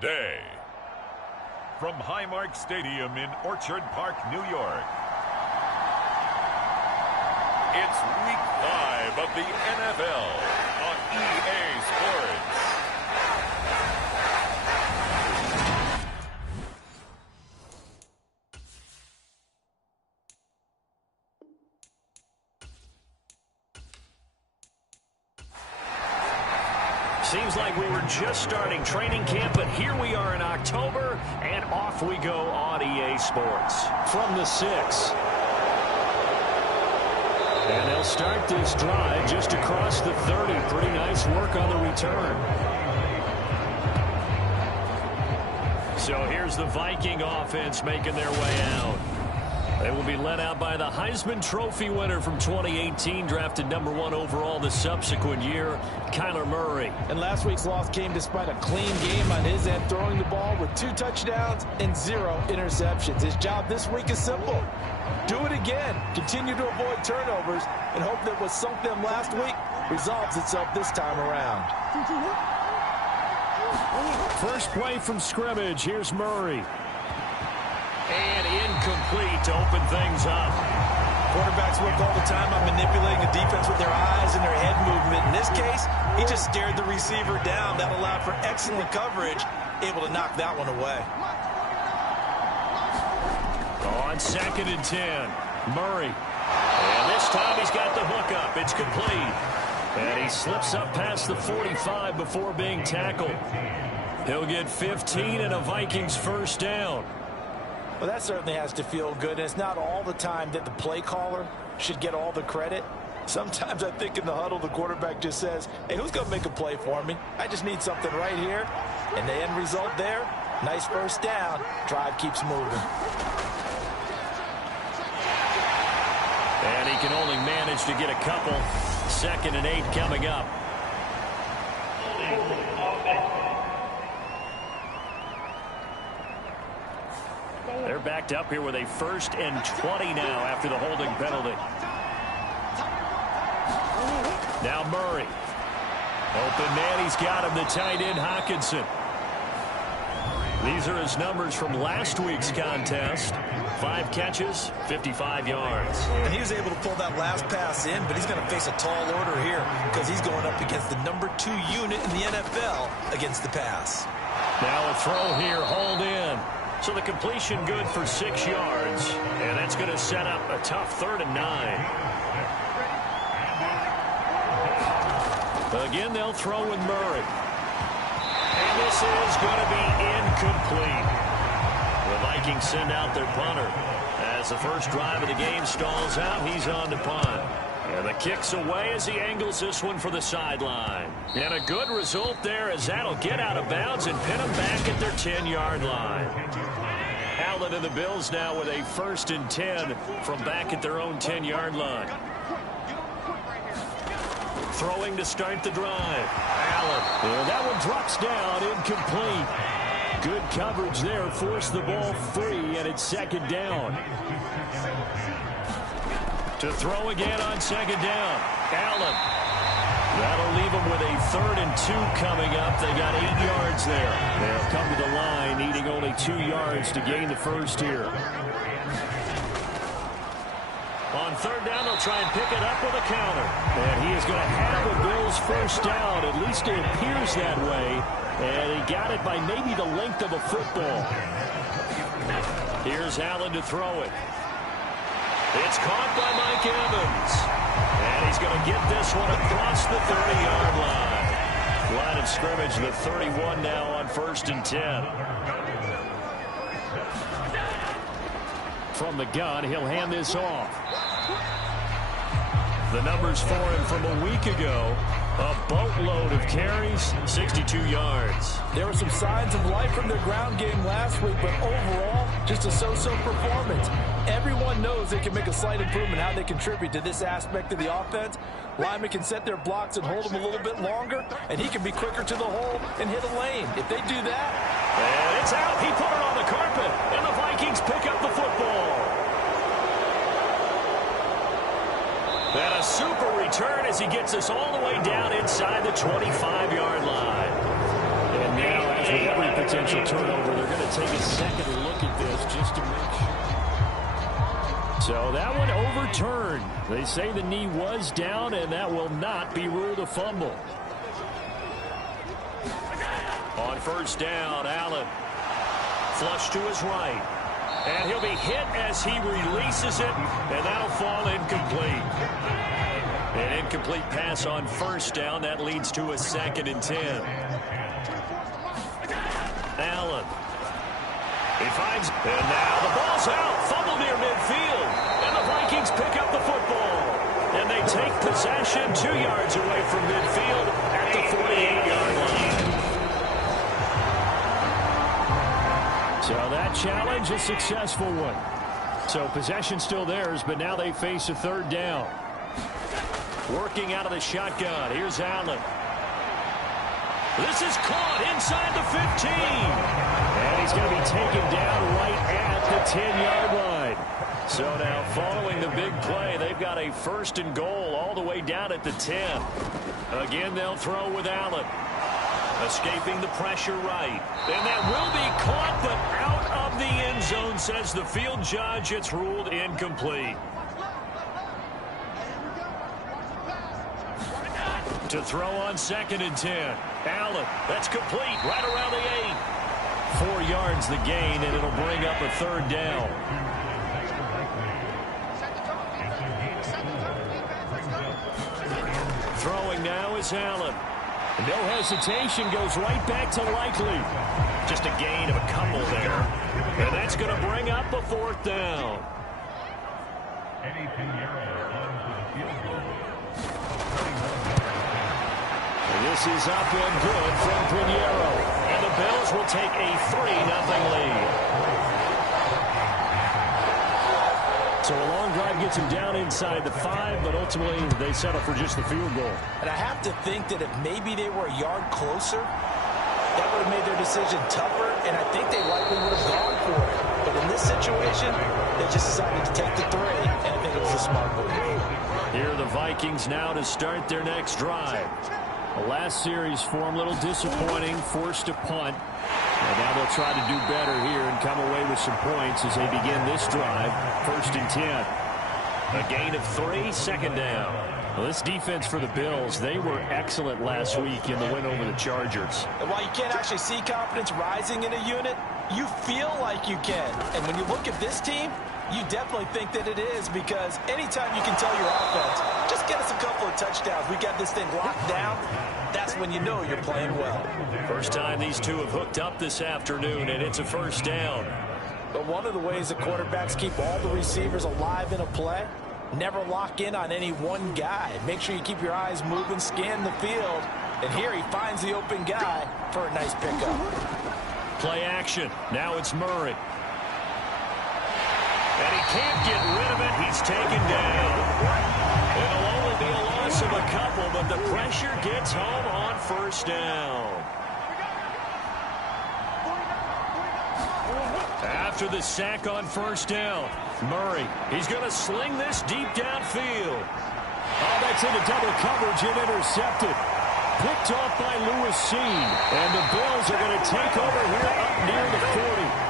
today. From Highmark Stadium in Orchard Park, New York, it's Week 5 of the NFL on EA Sports. Seems like we were just starting training camp, but here we are in October, and off we go on EA Sports. From the 6. And they'll start this drive just across the 30. Pretty nice work on the return. So here's the Viking offense making their way out. They will be led out by the Heisman Trophy winner from 2018, drafted #1 overall the subsequent year, Kyler Murray. And last week's loss came despite a clean game on his end, throwing the ball with 2 touchdowns and 0 interceptions. His job this week is simple. Do it again. Continue to avoid turnovers and hope that what sunk them last week resolves itself this time around. First play from scrimmage. Here's Murray. And incomplete to open things up. Quarterbacks work all the time on manipulating the defense with their eyes and their head movement. In this case, he just stared the receiver down. That allowed for excellent coverage, able to knock that one away. On 2nd and 10, Murray. And this time he's got the hookup. It's complete. And he slips up past the 45 before being tackled. He'll get 15 and a Vikings first down. Well, that certainly has to feel good. And it's not all the time that the play caller should get all the credit. Sometimes I think in the huddle, the quarterback just says, hey, who's going to make a play for me? I just need something right here. And the end result there, nice first down. Drive keeps moving. And he can only manage to get a couple. 2nd and 8 coming up. They're backed up here with a 1st and 20 now after the holding penalty. Now Murray. Open man, he's got him, the tight end Hockenson. These are his numbers from last week's contest. 5 catches, 55 yards. And he was able to pull that last pass in, but he's going to face a tall order here because he's going up against the #2 unit in the NFL against the pass. Now a throw here, hauled in. So the completion good for 6 yards, and that's going to set up a tough 3rd and 9. Again, they'll throw with Murray. And this is going to be incomplete. The Vikings send out their punter. As the first drive of the game stalls out, he's on to punt. And the kick's away as he angles this one for the sideline. And a good result there as that'll get out of bounds and pin them back at their 10-yard line. Allen and the Bills now with a 1st and 10 from back at their own 10-yard line. Throwing to start the drive. Allen. And that one drops down, incomplete. Good coverage there, forced the ball free, and it's 2nd down. To throw again on 2nd down. Allen. That'll leave them with a 3rd and 2 coming up. They got 8 yards there. They'll come to the line, needing only 2 yards to gain the first here. On 3rd down, they'll try and pick it up with a counter. And he is going to have the Bills first down. At least it appears that way. And he got it by maybe the length of a football. Here's Allen to throw it. It's caught by Mike Evans. And he's going to get this one across the 30-yard line. Line of scrimmage, the 31 now on 1st and 10. From the gun, he'll hand this off. The numbers for him from a week ago. A boatload of carries, 62 yards. There were some signs of life from their ground game last week, but overall, just a so-so performance. Everyone knows they can make a slight improvement how they contribute to this aspect of the offense. Linemen can set their blocks and hold them a little bit longer, and he can be quicker to the hole and hit a lane. If they do that... And it's out. He put it on the carpet, and the Vikings pick up the football. And a super return as he gets us all the way down inside the 25-yard line. And now with every potential turnover, they're going to take a second look at this just to make sure. So that one overturned. They say the knee was down, and that will not be ruled a fumble. On first down, Allen. Flush to his right. And he'll be hit as he releases it, and that'll fall incomplete. An incomplete pass on first down. That leads to a 2nd and 10. Allen. He finds, and now the ball's out. Fumble near midfield. And the Vikings pick up the football. And they take possession 2 yards away from midfield at the 48-yard line. So that challenge, a successful one. So possession still theirs, but now they face a 3rd down. Working out of the shotgun. Here's Allen. This is caught inside the 15. And he's going to be taken down right at the 10-yard line. So now following the big play, they've got a 1st and goal all the way down at the 10. Again, they'll throw with Allen. Escaping the pressure right. And that will be caught, but out of the end zone, says the field judge. It's ruled incomplete. To throw on 2nd and 10. Allen, that's complete, right around the 8. 4 yards the gain, and it'll bring up a 3rd down. Throwing now is Allen. No hesitation, goes right back to Likely. Just a gain of a couple there. And that's going to bring up a 4th down. This is up and good from Pinheiro. And the Bills will take a 3-0 lead. So a long drive gets him down inside the 5, but ultimately they settle for just the field goal. And I have to think that if maybe they were a yard closer, that would have made their decision tougher, and I think they likely would have gone for it. But in this situation, they just decided to take the 3, and I think it was a smart move. Here are the Vikings now to start their next drive. The last series for them, a little disappointing, forced a punt. And now they'll try to do better here and come away with some points as they begin this drive. 1st and 10. A gain of 3, 2nd down. Well, this defense for the Bills, they were excellent last week in the win over the Chargers. And while you can't actually see confidence rising in a unit, you feel like you can. And when you look at this team, you definitely think that it is, because anytime you can tell your offense, just get us a couple of touchdowns, we got this thing locked down, that's when you know you're playing well. First time these two have hooked up this afternoon, and it's a 1st down. But one of the ways the quarterbacks keep all the receivers alive in a play, never lock in on any one guy. Make sure you keep your eyes moving, scan the field, and here he finds the open guy for a nice pickup. Play action. Now it's Murray. And he can't get rid of it. He's taken down. It'll only be a loss of a couple, but the pressure gets home on 1st down. After the sack on 1st down, Murray, he's going to sling this deep downfield. Oh, that's into double coverage and intercepted. Picked off by Lewis Cine. And the Bills are going to take over here up near the 40.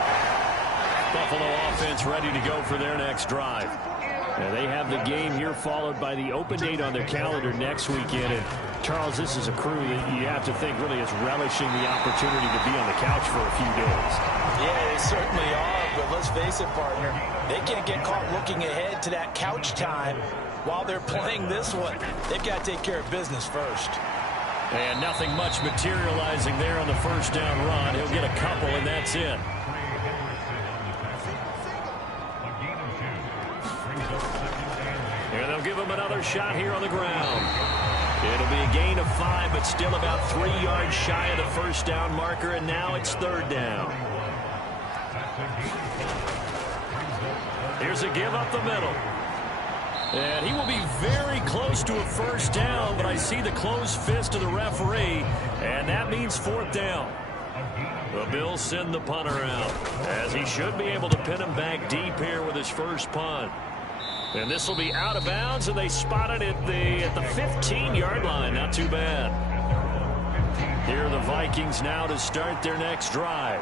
Buffalo offense ready to go for their next drive. Now they have the game here followed by the open date on their calendar next weekend. And Charles, this is a crew that you have to think really is relishing the opportunity to be on the couch for a few days. Yeah, they certainly are, but let's face it, partner, they can't get caught looking ahead to that couch time while they're playing this one. They've got to take care of business first. And nothing much materializing there on the 1st down run. He'll get a couple, and that's it. And they'll give him another shot here on the ground. It'll be a gain of 5, but still about 3 yards shy of the 1st down marker, and now it's 3rd down. Here's a give up the middle. And he will be very close to a 1st down, but I see the closed fist of the referee, and that means 4th down. The Bills send the punter out, as he should be able to pin him back deep here with his first punt. And this will be out of bounds, and they spot it at the 15-yard line. Not too bad. Here are the Vikings now to start their next drive.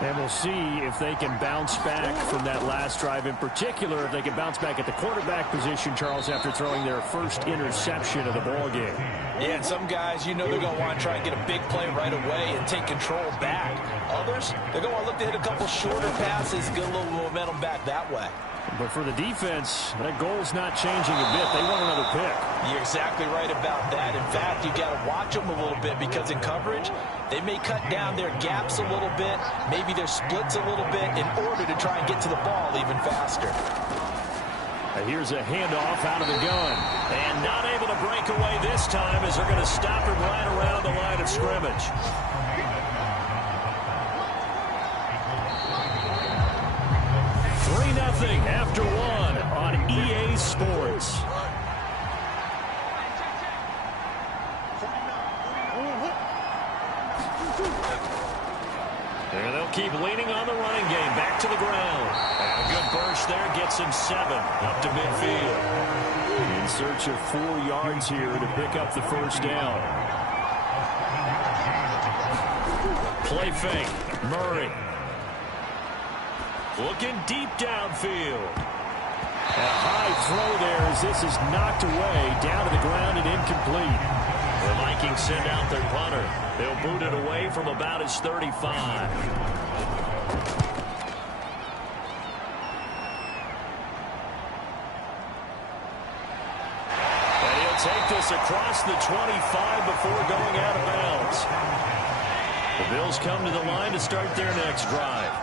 And we'll see if they can bounce back from that last drive. In particular, if they can bounce back at the quarterback position, Charles, after throwing their first interception of the ball game. Yeah, and some guys, they're going to want to try and get a big play right away and take control back. Others, they're going to want to look to hit a couple shorter passes, get a little momentum back that way. But for the defense, that goal's not changing a bit. They want another pick. You're exactly right about that. In fact, you've got to watch them a little bit because in coverage, they may cut down their gaps a little bit, maybe their splits a little bit in order to try and get to the ball even faster. Here's a handoff out of the gun. And not able to break away this time as they're going to stop him right around the line of scrimmage. 3-0 after one on EA Sports. And they'll keep leaning on the running game. Back to the ground. And a good burst there gets him 7 up to midfield. In search of 4 yards here to pick up the first down. Play fake. Murray. Looking deep downfield. A high throw there as this is knocked away, down to the ground and incomplete. The Vikings send out their punter. They'll boot it away from about his 35. And he'll take this across the 25 before going out of bounds. The Bills come to the line to start their next drive.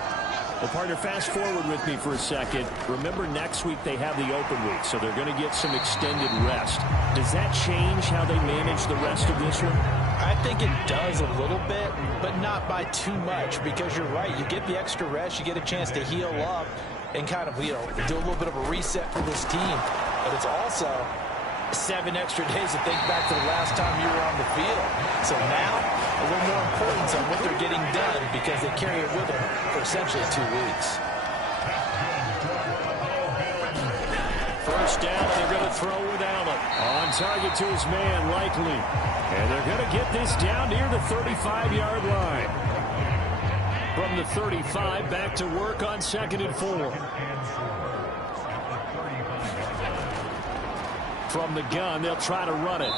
Well, partner, fast forward with me for a second. Remember, next week they have the open week, so they're going to get some extended rest. Does that change how they manage the rest of this one? I think it does a little bit, but not by too much, because you're right. You get the extra rest, you get a chance to heal up and kind of, do a little bit of a reset for this team. But it's also 7 extra days to think back to the last time you were on the field. So now, a little more importance on what they're getting done because they carry it with them for essentially 2 weeks. First down, and they're going to throw with Allen. On target to his man, likely. And they're going to get this down near the 35-yard line. From the 35, back to work on 2nd and 4. From the gun, they'll try to run it.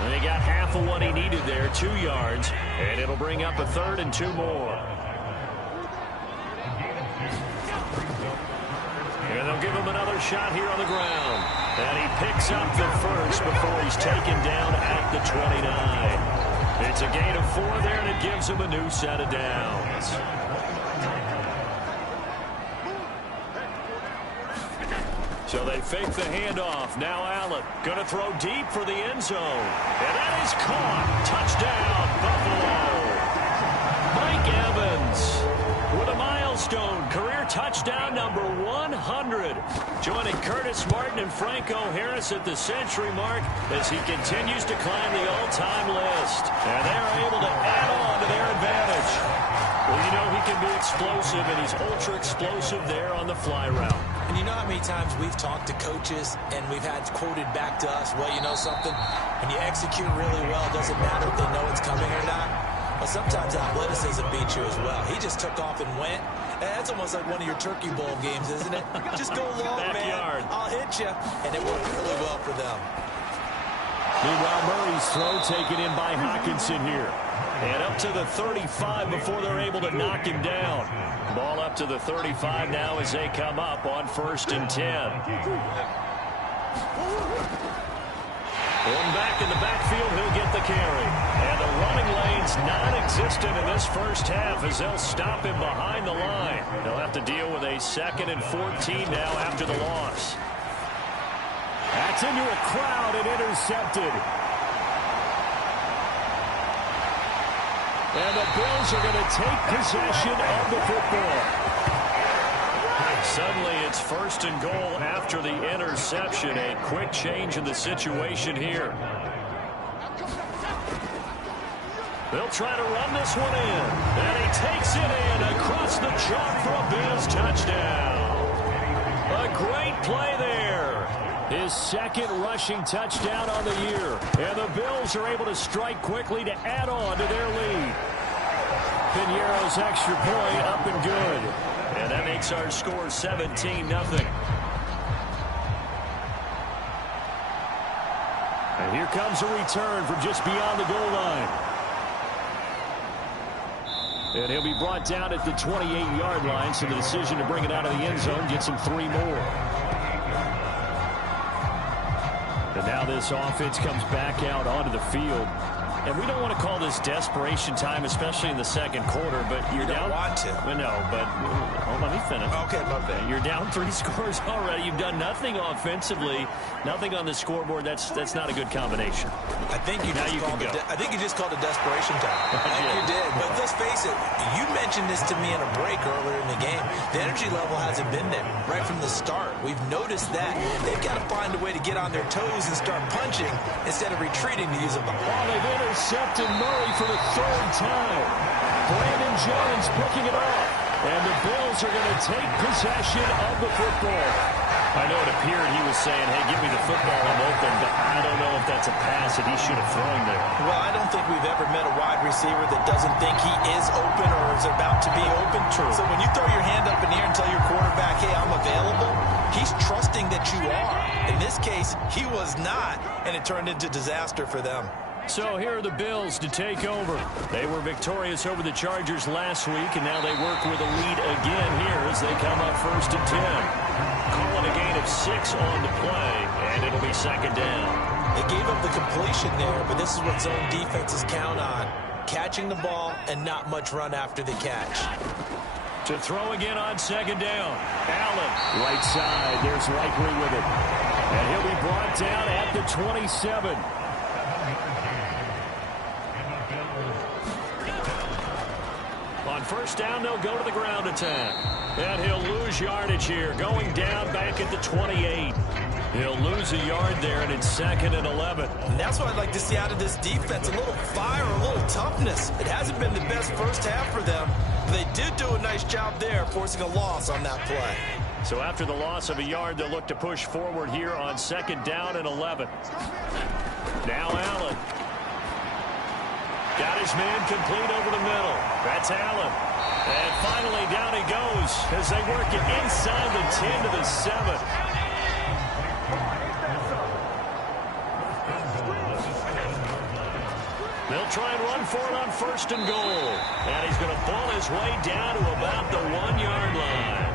And they got half of what he needed there, 2 yards, and it'll bring up a 3rd and 2 more. And they'll give him another shot here on the ground. And he picks up the first before he's taken down at the 29. It's a gain of 4 there, and it gives him a new set of downs. So they fake the handoff. Now Allen going to throw deep for the end zone. And that is caught. Touchdown, Buffalo. Mike Evans with a milestone career touchdown number 100. Joining Curtis Martin and Franco Harris at the century mark as he continues to climb the all-time list. And they are able to add on to their advantage. Well, he can be explosive, and he's ultra-explosive there on the fly route. And you know how many times we've talked to coaches and we've had quoted back to us, well, you know something? When you execute really well, it doesn't matter if they know it's coming or not. Well, sometimes athleticism beats you as well. He just took off and went. That's almost like one of your Turkey Bowl games, isn't it? Just go long, Backyard. man. I'll hit you. And it worked really well for them. Meanwhile, Murray's throw taken in by Hawkinson here. And up to the 35 before they're able to knock him down. Ball up to the 35 now as they come up on 1st and 10. One back in the backfield, he'll get the carry. And the running lane's non-existent in this first half as they'll stop him behind the line. They'll have to deal with a 2nd and 14 now after the loss. That's into a crowd and intercepted. And the Bills are going to take possession of the football. Suddenly it's 1st and goal after the interception. A quick change in the situation here. They'll try to run this one in. And he takes it in across the chalk for a Bills touchdown. A great play there. His second rushing touchdown on the year. And the Bills are able to strike quickly to add on to their lead. Piñeiro's extra point up and good. And that makes our score 17-0. And here comes a return from just beyond the goal line. And he'll be brought down at the 28-yard line, so the decision to bring it out of the end zone gets him 3 more. And now this offense comes back out onto the field. And we don't want to call this desperation time, especially in the second quarter, but you're down. Want to. No, but let me finish. Okay, my bad. You're down 3 scores already. You've done nothing offensively, nothing on the scoreboard. That's not a good combination. I think you just called it desperation time. I think you did. But let's face it, you mentioned this to me in a break earlier in the game. The energy level hasn't been there right from the start. We've noticed that. They've got to find a way to get on their toes and start punching instead of retreating to use a ball. They've intercepted Murray for the 3rd time. Brandon Jones picking it up. And the Bills are going to take possession of the football. I know it appeared he was saying, hey, give me the football, I'm open, but I don't know if that's a pass that he should have thrown there. Well, I don't think we've ever met a wide receiver that doesn't think he is open or is about to be open. True. So when you throw your hand up in the air and tell your quarterback, hey, I'm available, he's trusting that you are. In this case, he was not, and it turned into disaster for them. So here are the Bills to take over. They were victorious over the Chargers last week, and now they work with a lead again here as they come up 1st and 10. Calling a gain of 6 on the play, and it'll be 2nd down. They gave up the completion there, but this is what zone defenses count on. Catching the ball and not much run after the catch. To throw again on 2nd down. Allen, right side. There's Likely with it. And he'll be brought down at the 27. On 1st down, they'll go to the ground attack. And he'll lose yardage here, going down back at the 28. He'll lose a yard there, and it's 2nd and 11. And that's what I'd like to see out of this defense, a little fire, a little toughness. It hasn't been the best first half for them, but they did do a nice job there, forcing a loss on that play. So after the loss of a yard, they'll look to push forward here on 2nd down and 11. Now Allen. Got his man complete over the middle. That's Allen. And finally down he goes as they work it inside the 10 to the 7. They'll try and run for it on 1st and goal. And he's going to pull his way down to about the 1-yard line.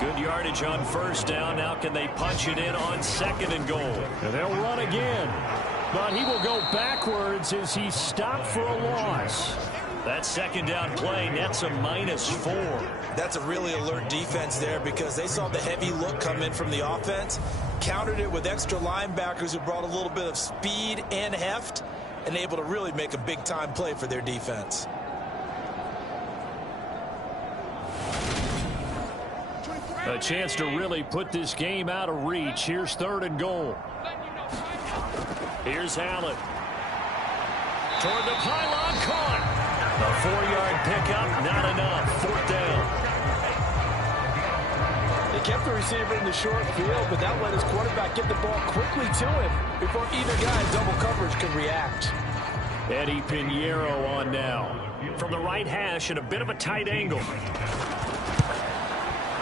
Good yardage on 1st down. Now can they punch it in on 2nd and goal? And they'll run again. But he will go backwards as he's stopped for a loss. That 2nd down play nets a -4. That's a really alert defense there because they saw the heavy look come in from the offense, countered it with extra linebackers who brought a little bit of speed and heft, and able to really make a big-time play for their defense. A chance to really put this game out of reach. Here's 3rd and goal. Here's Allen. Toward the pylon, caught. A 4-yard pickup, not enough. 4th down. They kept the receiver in the short field, but that let his quarterback get the ball quickly to him before either guy in double coverage could react. Eddie Piñeiro on now. From the right hash at a bit of a tight angle.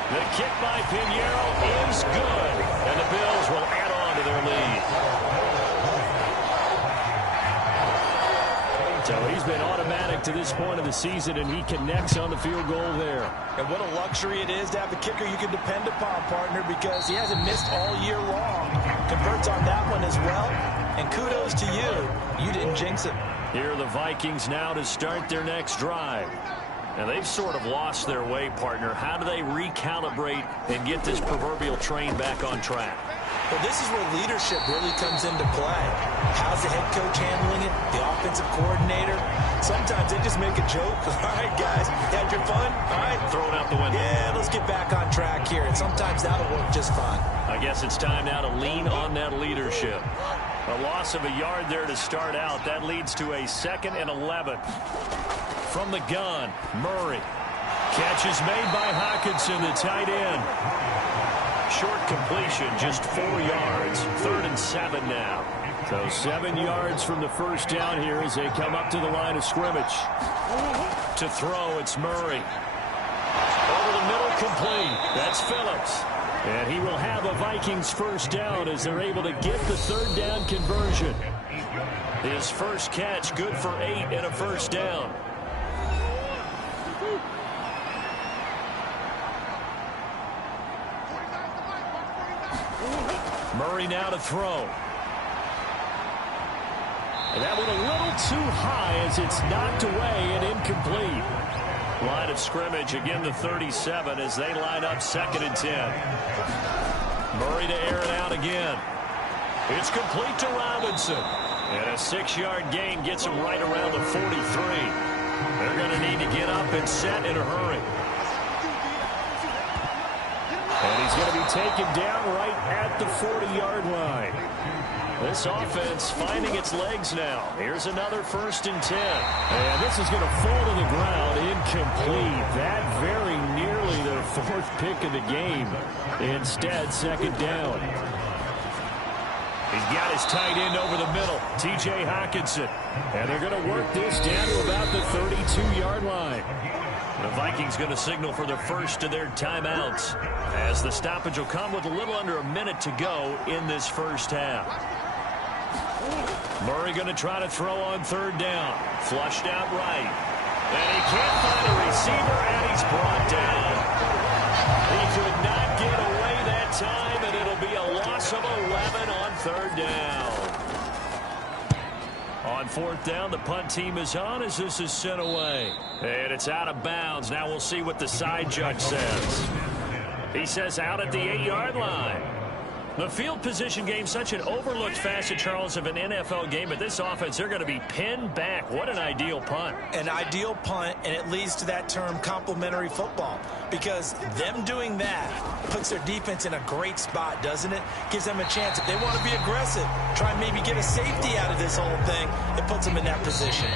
The kick by Piñeiro is good. And the Bills will add on to their lead. So he's been automatic to this point of the season, and he connects on the field goal there. And what a luxury it is to have a kicker you can depend upon, partner, because he hasn't missed all year long. Converts on that one as well. And kudos to you. You didn't jinx it. Here are the Vikings now to start their next drive. And they've sort of lost their way, partner. How do they recalibrate and get this proverbial train back on track? Well, this is where leadership really comes into play. How's the head coach handling it? The offensive coordinator? Sometimes they just make a joke. All right, guys, had your fun? All right. Throw it out the window. Yeah, let's get back on track here. And sometimes that'll work just fine. I guess it's time now to lean on that leadership. A loss of a yard there to start out. That leads to a 2nd and 11. From the gun, Murray. Catch is made by Hockenson, the tight end. Short completion, just 4 yards. 3rd and 7 now. So 7 yards from the first down here as they come up to the line of scrimmage. To throw, it's Murray. Over the middle, complete. That's Phillips. And he will have a Vikings first down as they're able to get the 3rd down conversion. His first catch, good for 8 and a first down. Murray now to throw. And that one a little too high as it's knocked away and incomplete. Line of scrimmage, again the 37 as they line up 2nd and 10. Murray to air it out again. It's complete to Robinson. And a 6-yard gain gets him right around the 43. They're going to need to get up and set in a hurry. And he's going to be taken down right at the 40-yard line. This offense finding its legs now. Here's another 1st and 10. And this is going to fall to the ground incomplete. That very nearly their 4th pick of the game. Instead, 2nd down. He's got his tight end over the middle, T.J. Hockenson. And they're going to work this down to about the 32-yard line. The Vikings going to signal for the first of their timeouts as the stoppage will come with a little under a minute to go in this first half. Murray going to try to throw on 3rd down. Flushed out right. And he can't find a receiver, and he's brought down. He could not get away that time, and it'll be a loss of 11 on 3rd down. On 4th down, the punt team is on as this is sent away. And it's out of bounds. Now we'll see what the side judge says. He says out at the 8-yard line. The field position game, such an overlooked facet, Charles, of an NFL game. But this offense, they're going to be pinned back. What an ideal punt. An ideal punt, and it leads to that term complementary football. Because them doing that puts their defense in a great spot, doesn't it? Gives them a chance. If they want to be aggressive, try and maybe get a safety out of this whole thing, it puts them in that position.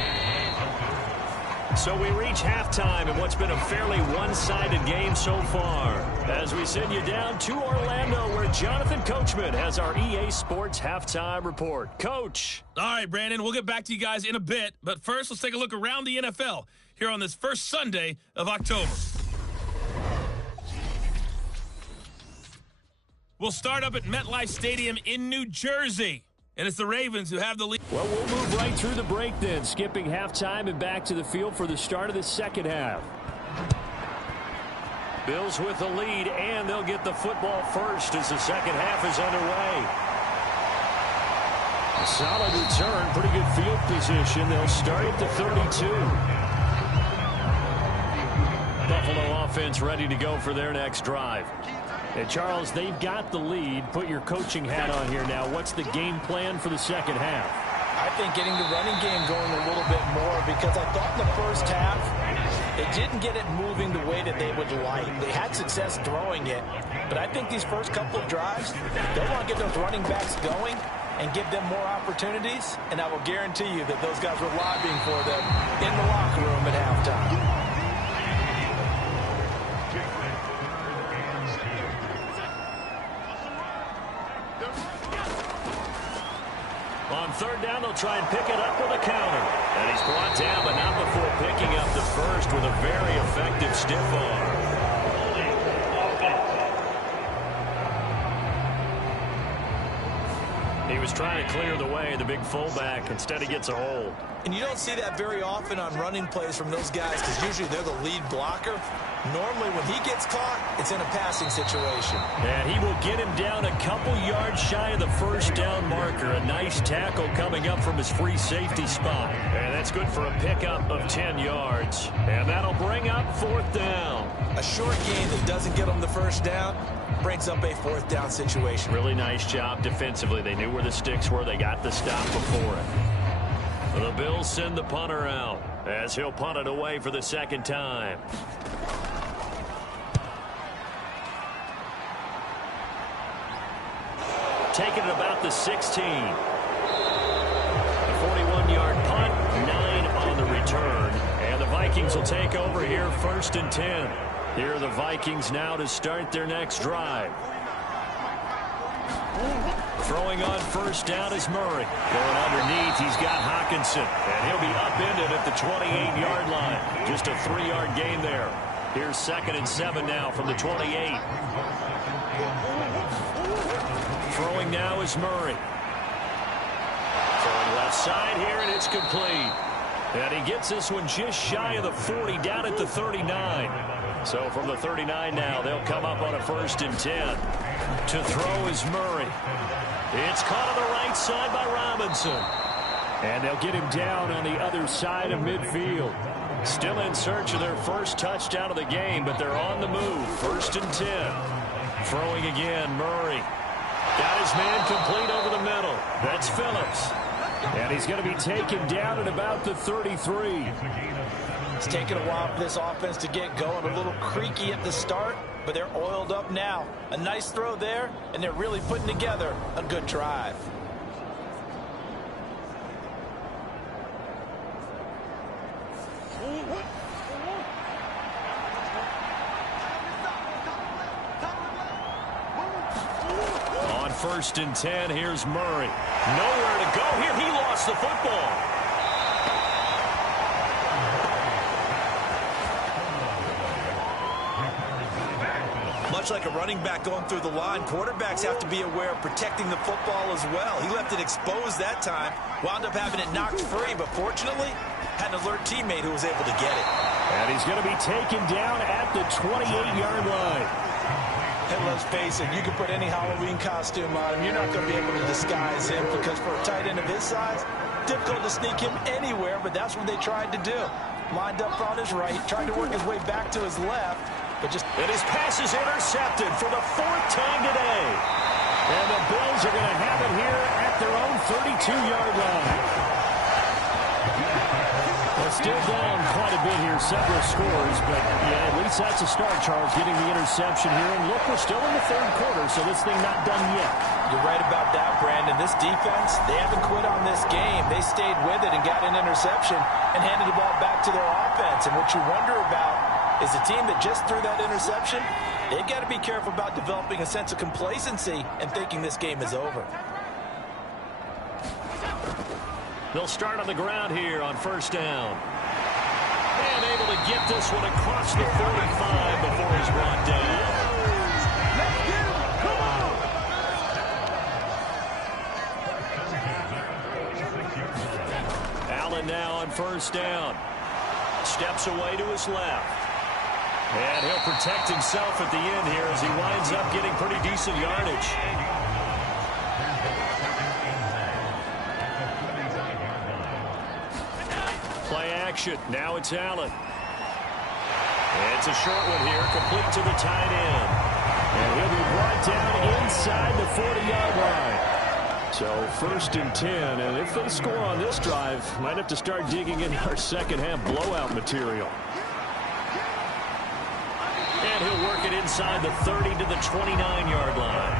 So we reach halftime in what's been a fairly one-sided game so far. As we send you down to Orlando, where Jonathan Coachman has our EA Sports halftime report. Coach. All right, Brandon, we'll get back to you guys in a bit. But first, let's take a look around the NFL here on this first Sunday of October. We'll start up at MetLife Stadium in New Jersey. And it's the Ravens who have the lead. Well, we'll move right through the break then, skipping halftime and back to the field for the start of the second half. Bills with the lead, and they'll get the football first as the second half is underway. A solid return, pretty good field position. They'll start at the 32. Buffalo offense ready to go for their next drive. And Charles, they've got the lead. Put your coaching hat on here now. What's the game plan for the second half? I think getting the running game going a little bit more, because I thought in the first half they didn't get it moving the way that they would like. They had success throwing it, but I think these first couple of drives, they want to get those running backs going and give them more opportunities, and I will guarantee you that those guys were lobbying for them in the locker room at halftime. On 3rd down, they'll try and pick it up with a counter. And he's brought down, but not before picking up the first with a very effective stiff arm. He was trying to clear the way, the big fullback. Instead, he gets a hold. And you don't see that very often on running plays from those guys, because usually they're the lead blocker. Normally, when he gets caught, it's in a passing situation. And he will get him down a couple yards shy of the first down marker. A nice tackle coming up from his free safety spot. And that's good for a pickup of 10 yards. And that'll bring up 4th down. A short gain that doesn't get them the first down brings up a 4th down situation. Really nice job defensively. They knew where the sticks were. They got the stop before it. The Bills send the punter out as he'll punt it away for the second time. Taking it about the 16. A 41-yard punt, 9 on the return. And the Vikings will take over here 1st and 10. Here are the Vikings now to start their next drive. Throwing on first down is Murray. Going underneath, he's got Hockenson. And he'll be upended at the 28-yard line. Just a 3-yard gain there. Here's 2nd and 7 now from the 28. Throwing now is Murray. Throwing left side here, and it's complete. And he gets this one just shy of the 40, down at the 39. So from the 39 now, they'll come up on a 1st and 10. To throw is Murray. It's caught on the right side by Robinson. And they'll get him down on the other side of midfield. Still in search of their first touchdown of the game, but they're on the move. 1st and 10. Throwing again, Murray. Got his man complete over the middle. That's Phillips. And he's going to be taken down at about the 33. It's taken a while for this offense to get going. A little creaky at the start, but they're oiled up now. A nice throw there, and they're really putting together a good drive. On 1st and 10, here's Murray. Nowhere to go here. He lost the football. Much like a running back going through the line, quarterbacks have to be aware of protecting the football as well. He left it exposed that time, wound up having it knocked free, but fortunately, had an alert teammate who was able to get it. And he's going to be taken down at the 28-yard line. And let's face it, you can put any Halloween costume on him. You're not going to be able to disguise him because for a tight end of his size, difficult to sneak him anywhere, but that's what they tried to do. Lined up on his right, tried to work his way back to his left, but just... And his pass is intercepted for the 4th time today. And the Bills are going to have it here at their own 32-yard line. Well, still down quite a bit here, several scores, but yeah, at least that's a start, Charles, getting the interception here. And look, we're still in the 3rd quarter, so this thing not done yet. You're right about that, Brandon. This defense, they haven't quit on this game. They stayed with it and got an interception and handed the ball back to their offense. And what you wonder about is the team that just threw that interception, they've got to be careful about developing a sense of complacency and thinking this game is over. They'll start on the ground here on 1st down. And able to get this one across the 45 before he's brought down. Allen now on 1st down. Steps away to his left. And he'll protect himself at the end here as he winds up getting pretty decent yardage. Play action. Now it's Allen. It's a short one here, complete to the tight end. And he'll be brought down inside the 40-yard line. So 1st and 10, and if they score on this drive, might have to start digging in our second-half blowout material. And he'll work it inside the 30 to the 29-yard line.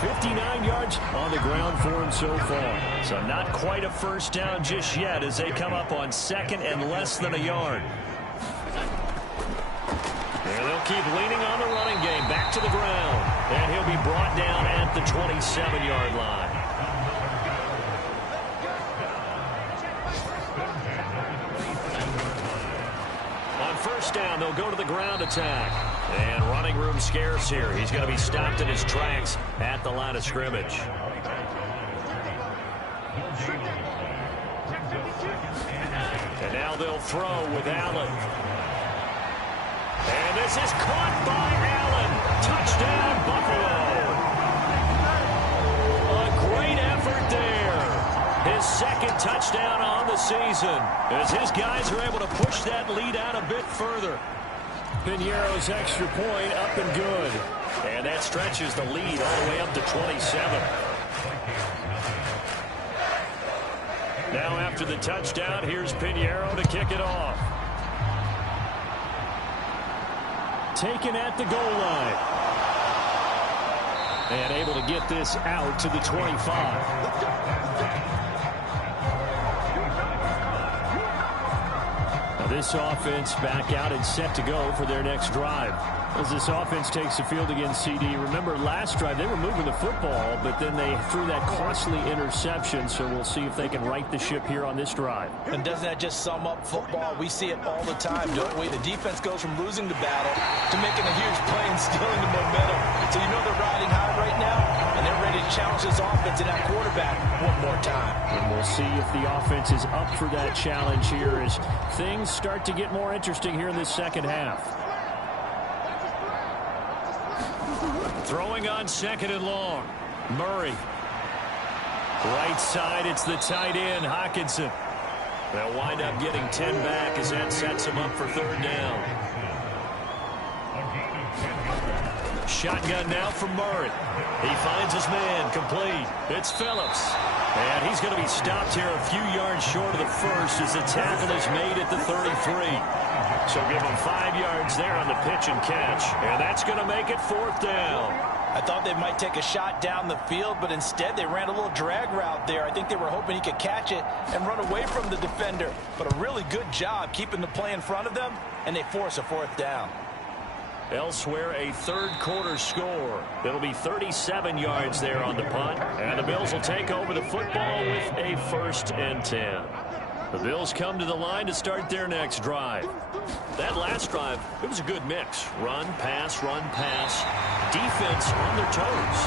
59 yards on the ground for him so far. So not quite a 1st down just yet as they come up on 2nd and less than a yard. And they'll keep leaning on the running game back to the ground. And he'll be brought down at the 27-yard line. On 1st down, they'll go to the ground attack. And running room scarce here. He's going to be stopped in his tracks at the line of scrimmage. And now they'll throw with Allen. And this is caught by Allen. Touchdown, Buffalo. A great effort there. His 2nd touchdown on the season as his guys are able to push that lead out a bit further. Piñeiro's extra point up and good. And that stretches the lead all the way up to 27. Now after the touchdown, here's Piñeiro to kick it off. Taken at the goal line. And able to get this out to the 25. This offense back out and set to go for their next drive. As this offense takes the field against CD, remember last drive they were moving the football, but then they threw that costly interception, so we'll see if they can right the ship here on this drive. And doesn't that just sum up football? We see it all the time, don't we? The defense goes from losing the battle to making a huge play and stealing the momentum. So you know they're riding high right now, and they're ready to challenge this offense and that quarterback one more time. And we'll see if the offense is up for that challenge here as things start to get more interesting here in this second half. Throwing on second and long. Murray. Right side, it's the tight end, Hockenson. They'll wind up getting 10 back as that sets him up for third down. Shotgun now for Murray. He finds his man, complete. It's Phillips. And he's going to be stopped here a few yards short of the first as the tackle is made at the 33. So give him 5 yards there on the pitch and catch. And that's going to make it fourth down. I thought they might take a shot down the field, but instead they ran a little drag route there. I think they were hoping he could catch it and run away from the defender. But a really good job keeping the play in front of them, and they force a fourth down. Elsewhere, a third quarter score. It'll be 37 yards there on the punt. And the Bills will take over the football with a 1st and 10. The Bills come to the line to start their next drive. That last drive, it was a good mix. Run, pass, defense on their toes.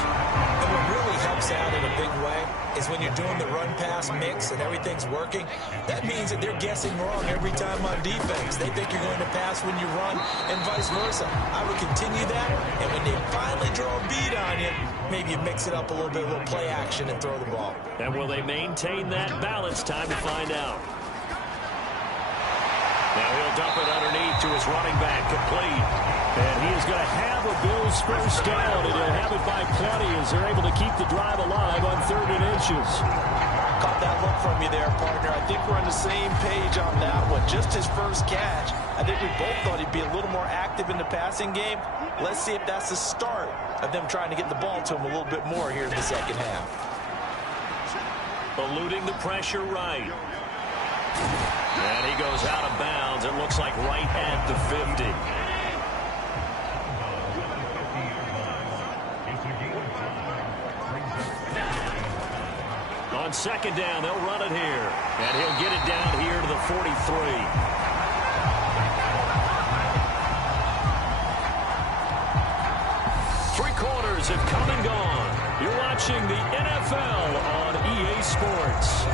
And what really helps out in a big way is when you're doing the run-pass mix and everything's working, that means that they're guessing wrong every time on defense. They think you're going to pass when you run and vice versa. I would continue that, and when they finally draw a bead on you, maybe you mix it up a little bit, a little play action and throw the ball. And will they maintain that balance? Time to find out. Now he'll dump it underneath to his running back, complete. And he is going to have a Bills first down, and he'll have it by plenty as they're able to keep the drive alive on 3rd and inches. Caught that look from you there, partner. I think we're on the same page on that one. Just his first catch. I think we both thought he'd be a little more active in the passing game. Let's see if that's the start of them trying to get the ball to him a little bit more here in the second half. Eluding the pressure right. And he goes out of bounds. It looks like right at the 50. On second down, they'll run it here. And he'll get it down here to the 43. Three quarters have come and gone. You're watching the NFL on EA Sports.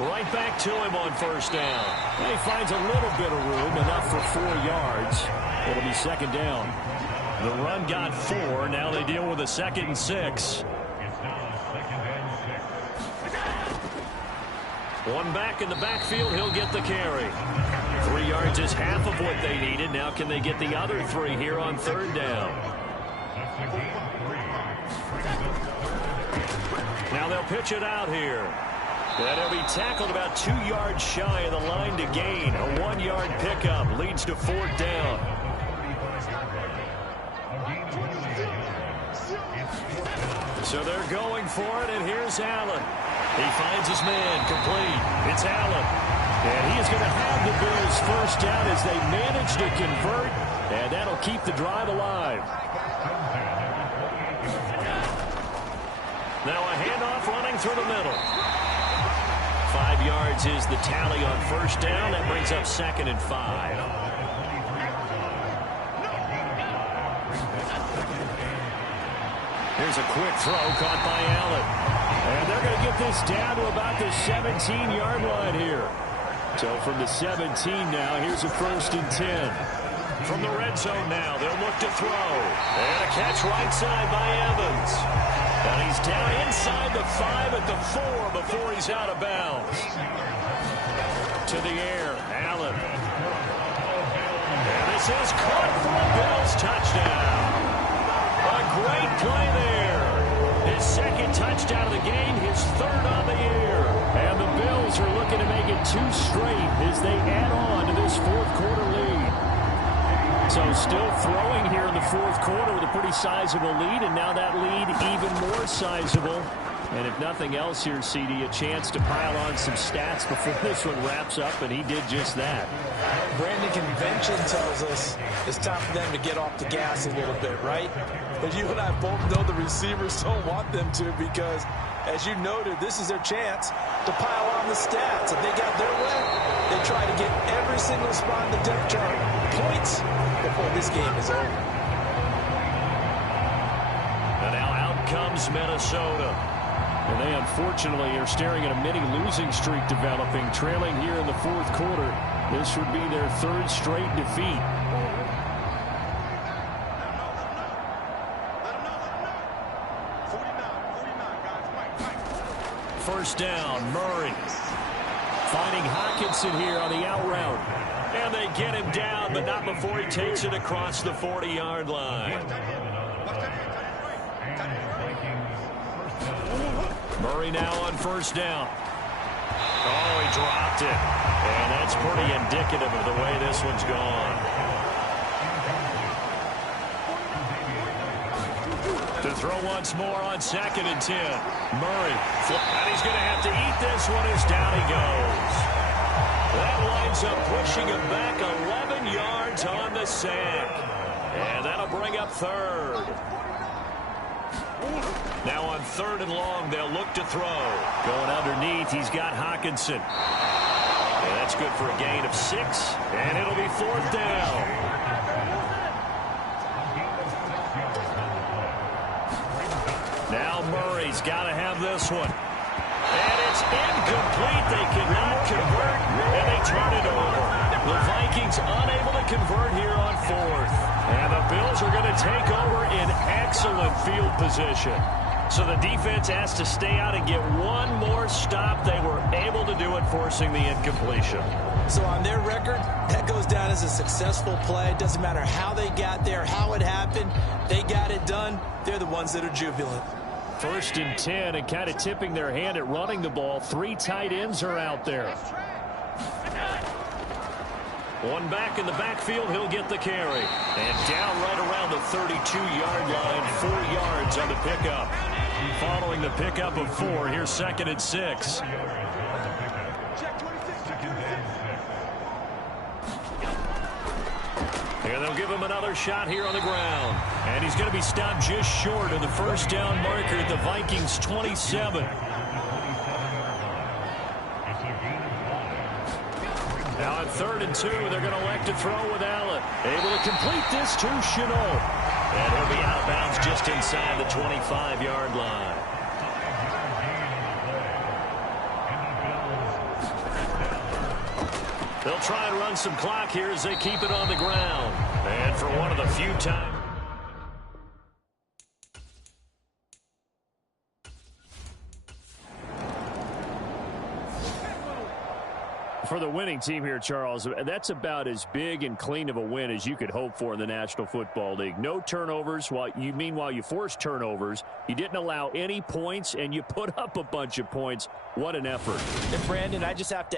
Right back to him on first down. And he finds a little bit of room, enough for 4 yards. It'll be second down. The run got 4. Now they deal with a 2nd and 6. One back in the backfield. He'll get the carry. 3 yards is half of what they needed. Now can they get the other 3 here on third down? Now they'll pitch it out here. And he'll be tackled about 2 yards shy of the line to gain. A 1-yard pickup leads to fourth down. So they're going for it, and here's Allen. He finds his man, complete. It's Allen. And he is going to have the Bills first down as they manage to convert, and that'll keep the drive alive. Now a handoff running through the middle. 5 yards is the tally on first down. That brings up 2nd and 5. Here's a quick throw caught by Allen. And they're going to get this down to about the 17-yard line here. So from the 17 now, here's a 1st and 10. From the red zone now, they'll look to throw. And a catch right side by Evans. And he's down inside the 5 at the 4 before he's out of bounds. To the air, Allen. And this is caught for a Bills touchdown. A great play there. His 2nd touchdown of the game, his 3rd on the year. And the Bills are looking to make it 2 straight as they add on to this 4th quarter lead. So still throwing here in the fourth quarter with a pretty sizable lead, and now that lead even more sizable. And if nothing else here, CD, a chance to pile on some stats before this one wraps up, and he did just that. Brandon, convention tells us it's time for them to get off the gas a little bit, right? But you and I both know the receivers don't want them to, because, as you noted, this is their chance to pile on the stats. If they got their way, they try to get every single spot in the depth chart points before this game is over. And now out comes Minnesota. And they unfortunately are staring at a mini losing streak developing, trailing here in the fourth quarter. This would be their third straight defeat. First down, Murray. Finding Hockenson here on the out route. And they get him down, but not before he takes it across the 40-yard line. Murray now on first down. Oh, he dropped it. And that's pretty indicative of the way this one's gone. To throw once more on 2nd and 10. Murray. And he's going to have to eat this one as down he goes. That winds up pushing him back 11 yards on the sack. And that'll bring up third. Now on 3rd and long, they'll look to throw. Going underneath, he's got Hockenson. And that's good for a gain of 6. And it'll be 4th down. Now Murray's got to have this one. And it's incomplete. They cannot convert, and they turn it over. The Vikings unable to convert here on 4th. And the Bills are going to take over in excellent field position. So the defense has to stay out and get one more stop. They were able to do it, forcing the incompletion. So on their record, that goes down as a successful play. It doesn't matter how they got there, how it happened. They got it done. They're the ones that are jubilant. 1st and 10, and kind of tipping their hand at running the ball. 3 tight ends are out there. One back in the backfield, he'll get the carry. And down right around the 32-yard line, 4 yards on the pickup. Following the pickup of 4, here's 2nd and 6. And they'll give him another shot here on the ground. And he's going to be stopped just short of the first down marker at the Vikings' 27. Now on 3rd and 2, they're going to elect to throw with Allen. Able to complete this to Chenault. And he'll be out of bounds just inside the 25-yard line. They'll try and run some clock here as they keep it on the ground. And for one of the few times. For the winning team here, Charles, that's about as big and clean of a win as you could hope for in the National Football League. No turnovers. Meanwhile, you forced turnovers. You didn't allow any points, and you put up a bunch of points. What an effort. And Brandon, I just have to